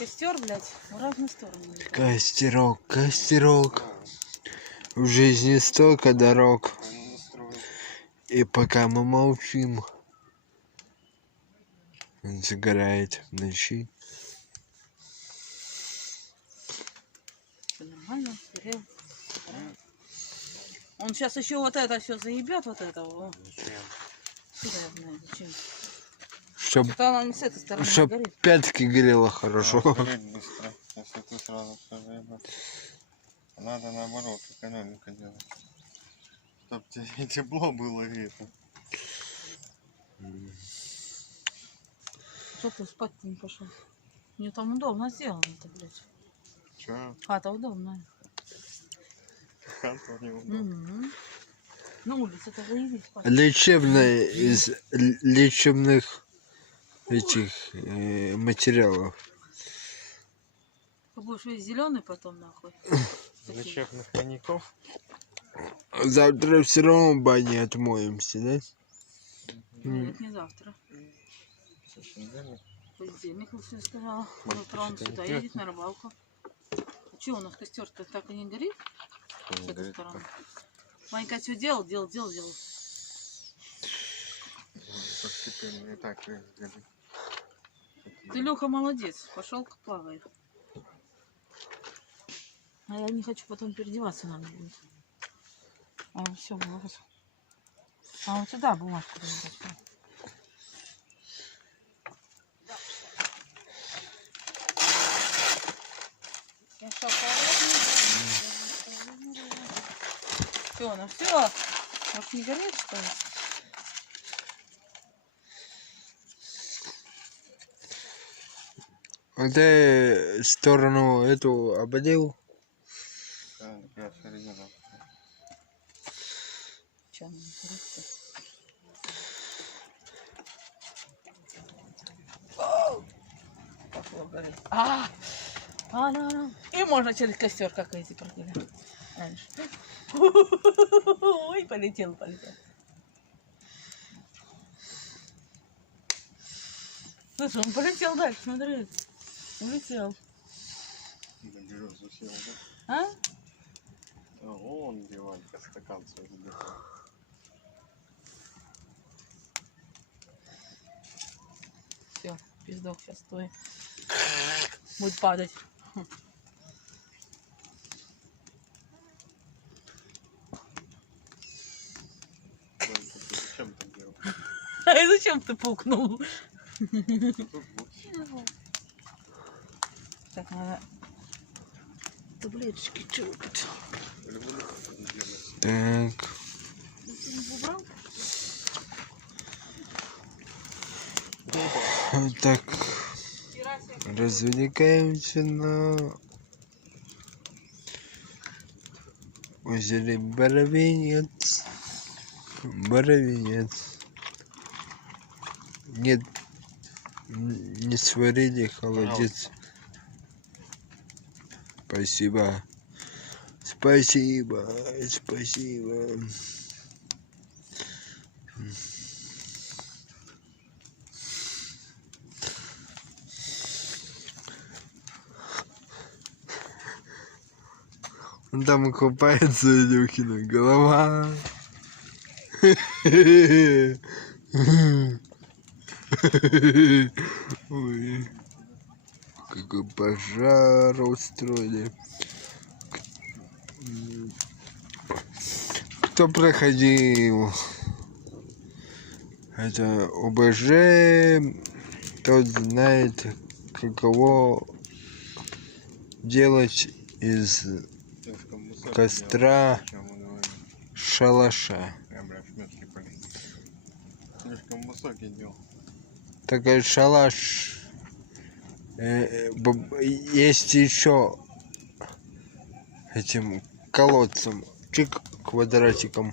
Костер, блядь, в разные стороны. Костерок, костерок. В жизни столько дорог. И пока мы молчим, он загорает в ночи. Все нормально, сгорел. Он сейчас еще вот это все заебет, вот это. О. Сюда я знаю, зачем. Чтоб Она не с этой стороны горит. пятки горело хорошо. Гореть быстро, если ты сразу все заебешь. Надо наоборот экономика делать. Чтоб тебе тепло было видно. Что ты спать-то не пошел? Мне там удобно сделано это, блядь. Че? Хата удобная. Хата неудобно. Угу. На улице-то заебись. Лечебная из лечебных этих материалов. Ты будешь весь зеленый потом, нахуй. Лечебных коньяков. Завтра все равно в бане отмоемся, да? Нет, не завтра. Понедельник. Понедельник, как я сказала. Может, Завтра он что-то сюда не едет на рыбалку. А что, у нас костер-то так и не горит? С этой стороны. Ванька все делал. Постепенно и так и горит. Ты, Леха, молодец. Пошел к плавай. А я не хочу потом переодеваться, надо будет. А все, вот. А вот сюда бумажку дать. Все, ну все. Может, не горит, что ли? А ты сторону эту ободил? Да, я середина. Че она не горит-то? Как его горит? И можно через костер, как эти прыгали. Ой, полетел. Слушай, он полетел дальше, смотри. Улетел. Березу сел, А? да? А вон девалька стакан свой забежал. Все, пиздок сейчас твой. Будет падать. Зачем ты делал? А и зачем ты пукнул? Тут лучше. Так, надо таблеточки чуркать. Так. Так. Развлекаемся на озере Боровинец. Нет, не сварили холодец. Спасибо. Он там купается, Илюхина голова. Ой, какой пожар устроили. Кто проходил это ОБЖ, тот знает, каково делать из костра шалаша. Я, бля, в метке полез. Слишком высокий делал. Такой шалаш. Есть еще этим колодцем, чик, квадратиком.